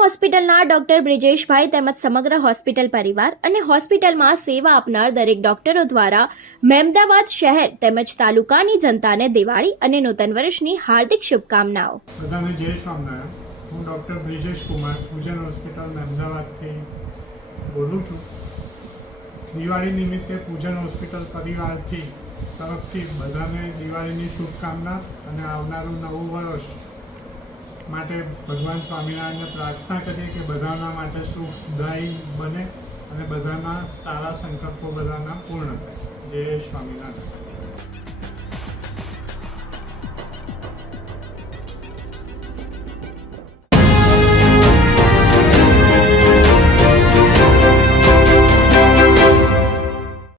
હોસ્પિટલના ડોક્ટર બ્રિજેશભાઈ તેમજ સમગ્ર હોસ્પિટલ પરિવાર અને હોસ્પિટલમાં સેવા આપનાર દરેક ડોક્ટરો દ્વારા મહેમદાવાદ શહેર તેમજ તાલુકાની જનતાને દિવાળી અને નૂતન વર્ષની હાર્દિક શુભકામનાઓ. બધાને જય સ્વામિનારાયણ. હું ડૉક્ટર બ્રિજેશ કુમાર પૂજન હોસ્પિટલ મહેમદાવાદથી બોલું છું. દિવાળી નિમિત્તે પૂજન હોસ્પિટલ પરિવારથી તરફથી બધાને દિવાળીની શુભકામના અને આવનારું નવું વર્ષ માટે ભગવાન સ્વામિનારાયણને પ્રાર્થના કરીએ કે બધાના માટે સુખદાયી બને અને બધાના સારા સંકલ્પો બધાના પૂર્ણ થાય. જય સ્વામિનારાયણ.